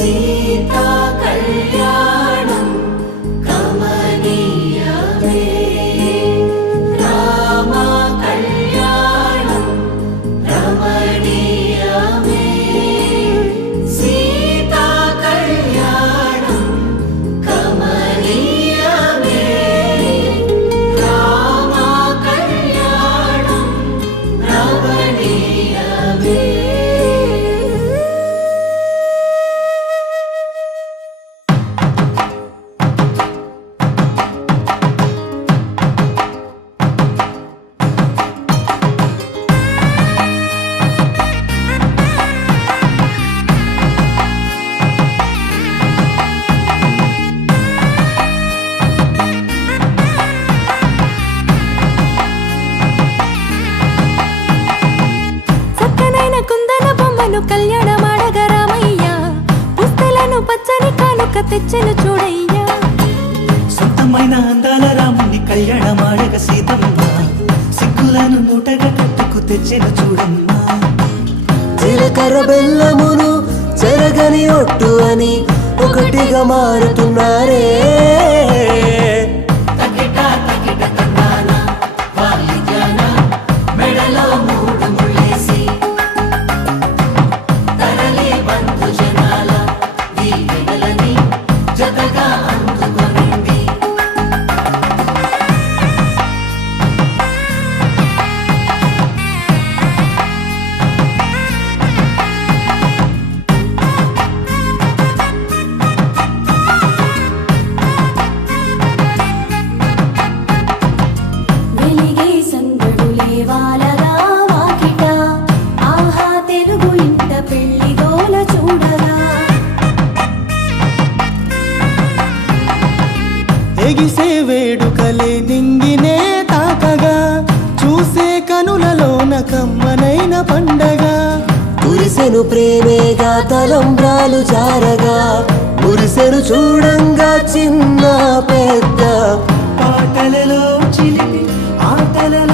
సీతా కళ్యాణం కమనీయమే, రామ కళ్యాణం రమణీయమే, సీతా కళ్యాణం కమనీయమే, రామ కళ్యాణం రమణీయమే. కళ్యాణమాడగ రామయ్య, పుస్తలను పచ్చని కానుక తెచ్చెను చూడయ్యా. సొంతమైన అందాల రాముని కళ్యాణమాడగ సీతమ్మ, సిగ్గులను మూటగా కట్టుకు తెచ్చెను చూడమ్మా. జీలకర్ర బెల్లమును చెరగని ఒట్టు అని ఒకటిగా మారుతున్నారే. మెడలో మూడు ముళ్ళేసి తరలి బంధు జనాల దీవెనలని జతగా అందుకొనింది. వెలిగే సందడులే వాలగా వాకిట, ఆహా తెలుగు ఇంట పెళ్లి గోల చూడగా. ఎగిసే వేడుకలే నింగినే తాకగా, చూసే కనులలోన కమ్మనైన పండగ. కురిసెను ప్రేమేగా తలంబ్రాలు జారగా, కురిసెను చూడంగా చిన్న పెద్ద. పాటలలో చిలిపి ఆటలలో